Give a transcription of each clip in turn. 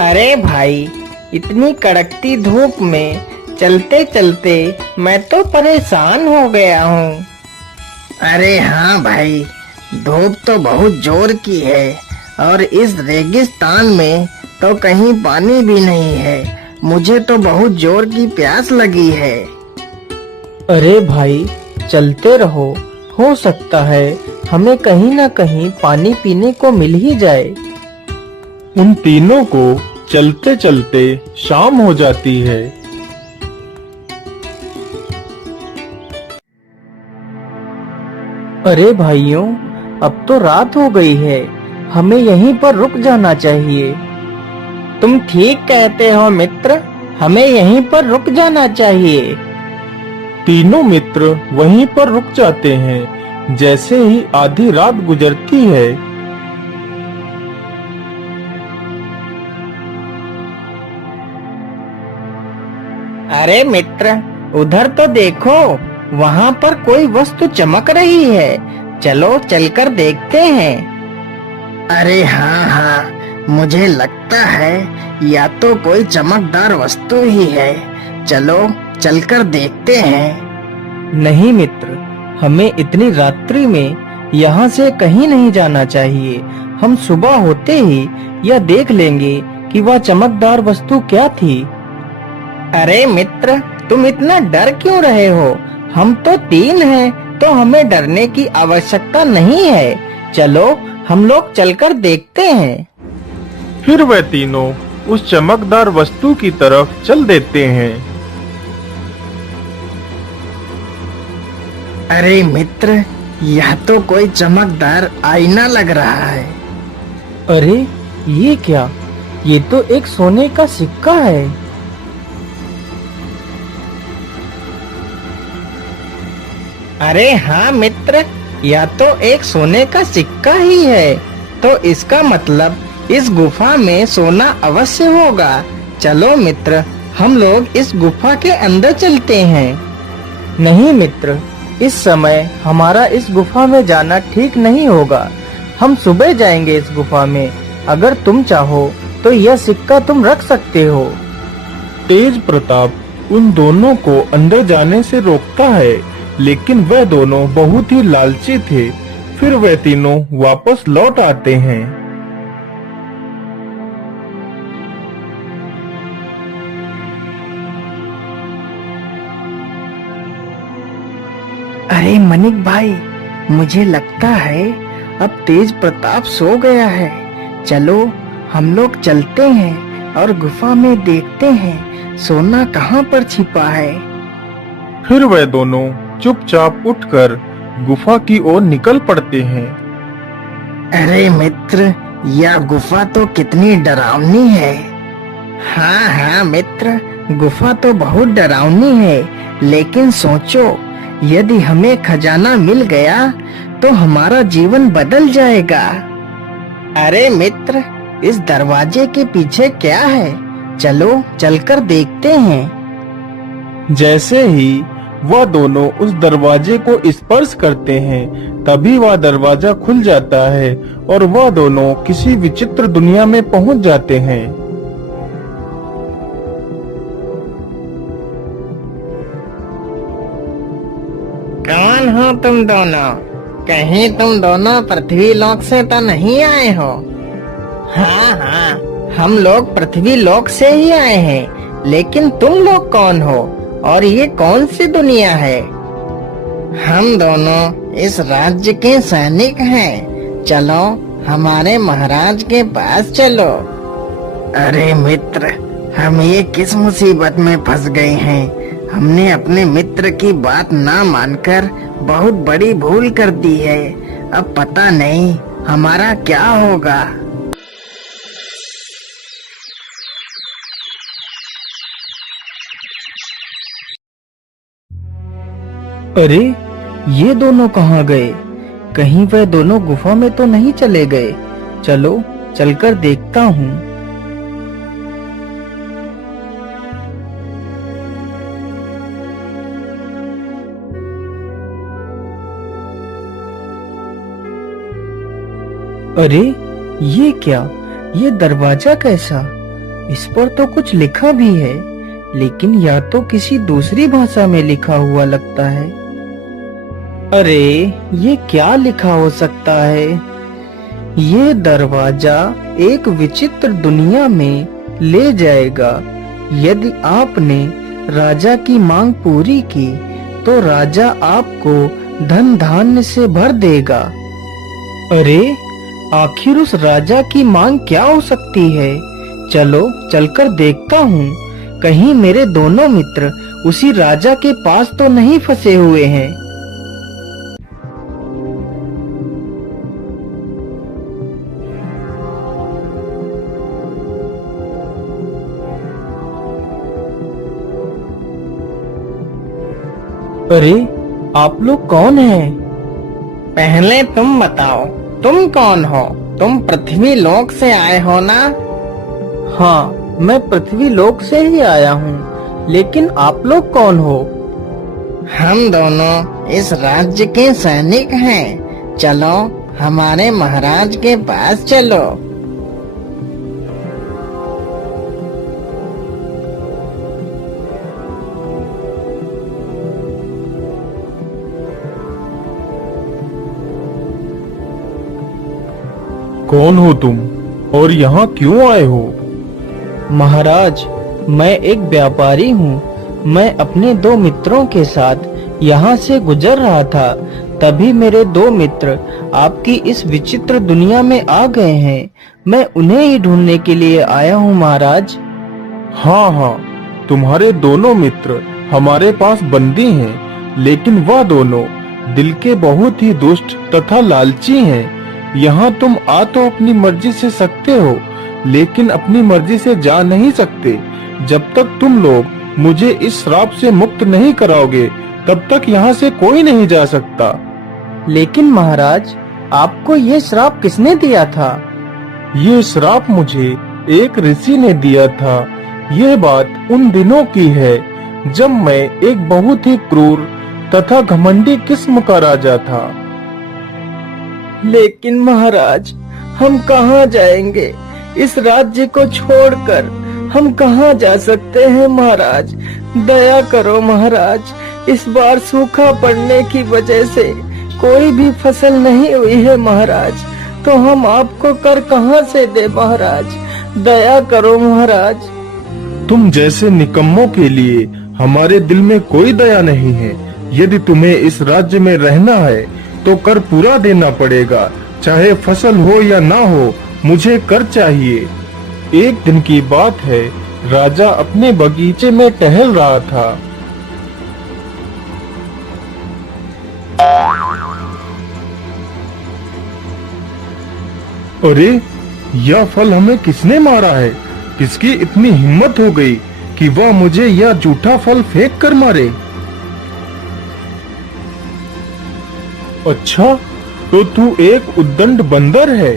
अरे भाई, इतनी कड़कती धूप में चलते चलते मैं तो परेशान हो गया हूँ। अरे हाँ भाई, धूप तो बहुत जोर की है और इस रेगिस्तान में तो कहीं पानी भी नहीं है। मुझे तो बहुत जोर की प्यास लगी है। अरे भाई, चलते रहो, हो सकता है हमें कहीं ना कहीं पानी पीने को मिल ही जाए। उन तीनों को चलते चलते शाम हो जाती है। अरे भाइयों, अब तो रात हो गई है, हमें यहीं पर रुक जाना चाहिए। तुम ठीक कहते हो मित्र, हमें यहीं पर रुक जाना चाहिए। तीनों मित्र वहीं पर रुक जाते हैं। जैसे ही आधी रात गुजरती है, अरे मित्र, उधर तो देखो, वहाँ पर कोई वस्तु चमक रही है। चलो चलकर देखते हैं। अरे हाँ हाँ, मुझे लगता है या तो कोई चमकदार वस्तु ही है। चलो चलकर देखते हैं। नहीं मित्र, हमें इतनी रात्रि में यहाँ से कहीं नहीं जाना चाहिए। हम सुबह होते ही यह देख लेंगे कि वह चमकदार वस्तु क्या थी। अरे मित्र, तुम इतना डर क्यों रहे हो? हम तो तीन हैं, तो हमें डरने की आवश्यकता नहीं है। चलो हम लोग चलकर देखते हैं। फिर वह तीनों उस चमकदार वस्तु की तरफ चल देते हैं। अरे मित्र, यह तो कोई चमकदार आईना लग रहा है। अरे ये क्या? ये तो एक सोने का सिक्का है। अरे हाँ मित्र, यह तो एक सोने का सिक्का ही है। तो इसका मतलब इस गुफा में सोना अवश्य होगा। चलो मित्र, हम लोग इस गुफा के अंदर चलते हैं। नहीं मित्र, इस समय हमारा इस गुफा में जाना ठीक नहीं होगा। हम सुबह जाएंगे इस गुफा में। अगर तुम चाहो तो यह सिक्का तुम रख सकते हो। तेज प्रताप उन दोनों को अंदर जाने से रोकता है, लेकिन वह दोनों बहुत ही लालची थे। फिर वह तीनों वापस लौट आते हैं। अरे मनिक भाई, मुझे लगता है अब तेज प्रताप सो गया है। चलो हम लोग चलते हैं और गुफा में देखते हैं सोना कहाँ पर छिपा है। फिर वह दोनों चुपचाप उठकर गुफा की ओर निकल पड़ते हैं। अरे मित्र, यह गुफा तो कितनी डरावनी है। हाँ हाँ मित्र, गुफा तो बहुत डरावनी है, लेकिन सोचो, यदि हमें खजाना मिल गया तो हमारा जीवन बदल जाएगा। अरे मित्र, इस दरवाजे के पीछे क्या है? चलो चलकर देखते हैं। जैसे ही वह दोनों उस दरवाजे को स्पर्श करते हैं, तभी वह दरवाजा खुल जाता है और वह दोनों किसी विचित्र दुनिया में पहुंच जाते हैं। कौन हो तुम दोनों? कहीं तुम दोनों पृथ्वी लोक से तो नहीं आए हो? हाँ हाँ, हम लोग पृथ्वी लोक से ही आए हैं, लेकिन तुम लोग कौन हो और ये कौन सी दुनिया है? हम दोनों इस राज्य के सैनिक हैं। चलो हमारे महाराज के पास चलो। अरे मित्र, हम ये किस मुसीबत में फंस गए हैं। हमने अपने मित्र की बात ना मानकर बहुत बड़ी भूल कर दी है। अब पता नहीं हमारा क्या होगा। अरे ये दोनों कहाँ गए? कहीं वह दोनों गुफा में तो नहीं चले गए? चलो चलकर देखता हूँ। अरे ये क्या? ये दरवाजा कैसा? इस पर तो कुछ लिखा भी है, लेकिन या तो किसी दूसरी भाषा में लिखा हुआ लगता है। अरे ये क्या लिखा हो सकता है? ये दरवाजा एक विचित्र दुनिया में ले जाएगा। यदि आपने राजा की मांग पूरी की तो राजा आपको धन धान्य से भर देगा। अरे आखिर उस राजा की मांग क्या हो सकती है? चलो चलकर देखता हूँ, कहीं मेरे दोनों मित्र उसी राजा के पास तो नहीं फंसे हुए हैं। अरे आप लोग कौन हैं? पहले तुम बताओ, तुम कौन हो? तुम पृथ्वी लोक से आए हो ना? हाँ, मैं पृथ्वी लोक से ही आया हूँ, लेकिन आप लोग कौन हो? हम दोनों इस राज्य के सैनिक हैं। चलो हमारे महाराज के पास चलो। कौन हो तुम और यहाँ क्यों आए हो? महाराज, मैं एक व्यापारी हूँ। मैं अपने दो मित्रों के साथ यहाँ से गुजर रहा था, तभी मेरे दो मित्र आपकी इस विचित्र दुनिया में आ गए हैं। मैं उन्हें ही ढूंढने के लिए आया हूँ महाराज। हाँ हाँ, तुम्हारे दोनों मित्र हमारे पास बंदी हैं, लेकिन वह दोनों दिल के बहुत ही दुष्ट तथा लालची हैं। यहाँ तुम आ तो अपनी मर्जी से सकते हो, लेकिन अपनी मर्जी से जा नहीं सकते। जब तक तुम लोग मुझे इस श्राप से मुक्त नहीं कराओगे, तब तक यहाँ से कोई नहीं जा सकता। लेकिन महाराज, आपको ये श्राप किसने दिया था? ये श्राप मुझे एक ऋषि ने दिया था। यह बात उन दिनों की है जब मैं एक बहुत ही क्रूर तथा घमंडी किस्म का राजा था। लेकिन महाराज, हम कहाँ जाएंगे? इस राज्य को छोड़कर हम कहाँ जा सकते हैं महाराज? दया करो महाराज, इस बार सूखा पड़ने की वजह से कोई भी फसल नहीं हुई है महाराज, तो हम आपको कर कहाँ से दे महाराज? दया करो महाराज। तुम जैसे निकम्मों के लिए हमारे दिल में कोई दया नहीं है। यदि तुम्हें इस राज्य में रहना है तो कर पूरा देना पड़ेगा, चाहे फसल हो या ना हो, मुझे कर चाहिए। एक दिन की बात है, राजा अपने बगीचे में टहल रहा था। अरे यह फल हमें किसने मारा है? किसकी इतनी हिम्मत हो गई कि वह मुझे यह जूठा फल फेंक कर मारे? अच्छा, तो तू एक उद्दंड बंदर है।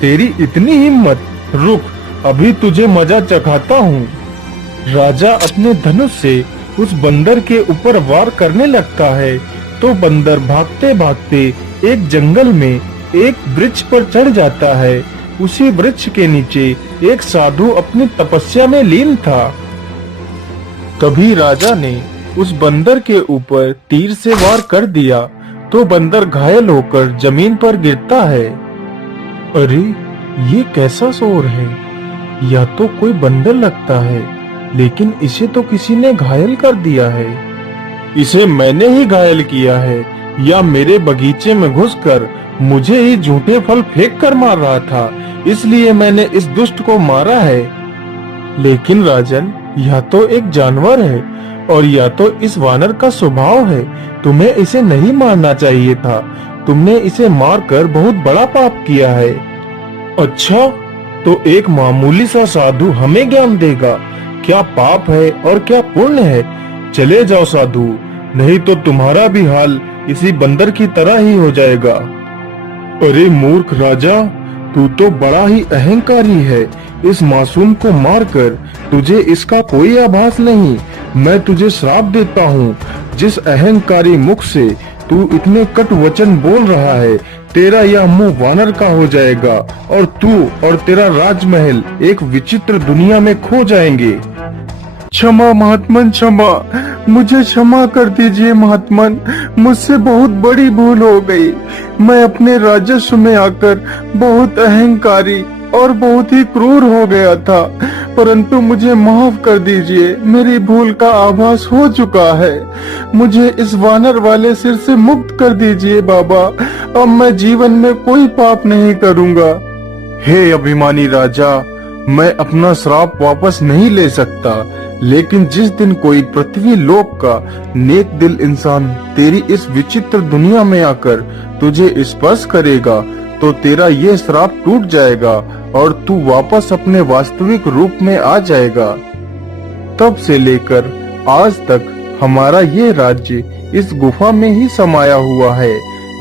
तेरी इतनी हिम्मत, रुक अभी तुझे मजा चखाता हूँ। राजा अपने धनुष से उस बंदर के ऊपर वार करने लगता है तो बंदर भागते भागते एक जंगल में एक वृक्ष पर चढ़ जाता है। उसी वृक्ष के नीचे एक साधु अपनी तपस्या में लीन था। तभी राजा ने उस बंदर के ऊपर तीर से वार कर दिया तो बंदर घायल होकर जमीन पर गिरता है। अरे ये कैसा शोर है? या तो कोई बंदर लगता है, लेकिन इसे तो किसी ने घायल कर दिया है। इसे मैंने ही घायल किया है, या मेरे बगीचे में घुसकर मुझे ही झूठे फल फेंक कर मार रहा था, इसलिए मैंने इस दुष्ट को मारा है। लेकिन राजन, यह तो एक जानवर है और या तो इस वानर का स्वभाव है। तुम्हें इसे नहीं मारना चाहिए था। तुमने इसे मारकर बहुत बड़ा पाप किया है। अच्छा, तो एक मामूली सा साधु हमें ज्ञान देगा क्या पाप है और क्या पुण्य है? चले जाओ साधु, नहीं तो तुम्हारा भी हाल इसी बंदर की तरह ही हो जाएगा। अरे मूर्ख राजा, तू तो बड़ा ही अहंकारी है। इस मासूम को मारकर तुझे इसका कोई आभास नहीं। मैं तुझे श्राप देता हूँ। जिस अहंकारी मुख से तू इतने कटु वचन बोल रहा है, तेरा यह मुंह वानर का हो जाएगा और तू और तेरा राजमहल एक विचित्र दुनिया में खो जाएंगे। क्षमा महात्मन, क्षमा, मुझे क्षमा कर दीजिए महात्मन, मुझसे बहुत बड़ी भूल हो गई। मैं अपने राजस्व में आकर बहुत अहंकारी और बहुत ही क्रूर हो गया था, परंतु मुझे माफ कर दीजिए, मेरी भूल का आभास हो चुका है। मुझे इस वानर वाले सिर से मुक्त कर दीजिए बाबा, अब मैं जीवन में कोई पाप नहीं करूँगा। हे अभिमानी राजा, मैं अपना श्राप वापस नहीं ले सकता, लेकिन जिस दिन कोई पृथ्वी लोक का नेक दिल इंसान तेरी इस विचित्र दुनिया में आकर तुझे स्पर्श करेगा तो तेरा ये श्राप टूट जाएगा और तू वापस अपने वास्तविक रूप में आ जाएगा। तब से लेकर आज तक हमारा ये राज्य इस गुफा में ही समाया हुआ है,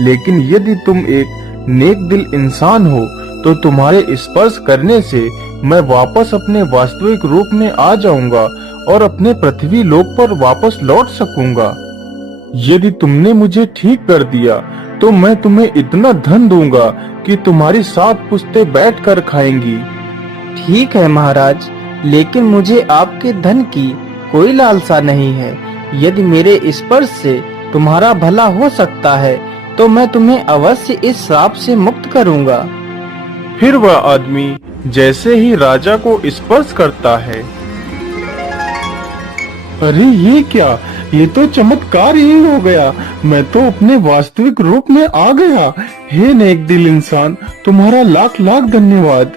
लेकिन यदि तुम एक नेक दिल इंसान हो तो तुम्हारे स्पर्श करने से मैं वापस अपने वास्तविक रूप में आ जाऊंगा और अपने पृथ्वी लोक पर वापस लौट सकूंगा। यदि तुमने मुझे ठीक कर दिया तो मैं तुम्हें इतना धन दूंगा कि तुम्हारी 7 पुश्तें बैठकर खाएंगी। ठीक है महाराज, लेकिन मुझे आपके धन की कोई लालसा नहीं है। यदि मेरे स्पर्श से तुम्हारा भला हो सकता है तो मैं तुम्हें अवश्य इस श्राप से मुक्त करूंगा। फिर वह आदमी जैसे ही राजा को स्पर्श करता है, अरे ये क्या, ये तो चमत्कार ही हो गया, मैं तो अपने वास्तविक रूप में आ गया। हे नेक दिल इंसान, तुम्हारा लाख लाख धन्यवाद।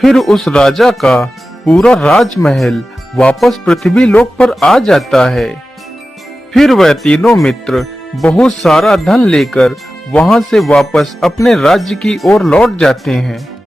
फिर उस राजा का पूरा राजमहल वापस पृथ्वी लोक पर आ जाता है। फिर वह तीनों मित्र बहुत सारा धन लेकर वहां से वापस अपने राज्य की ओर लौट जाते हैं।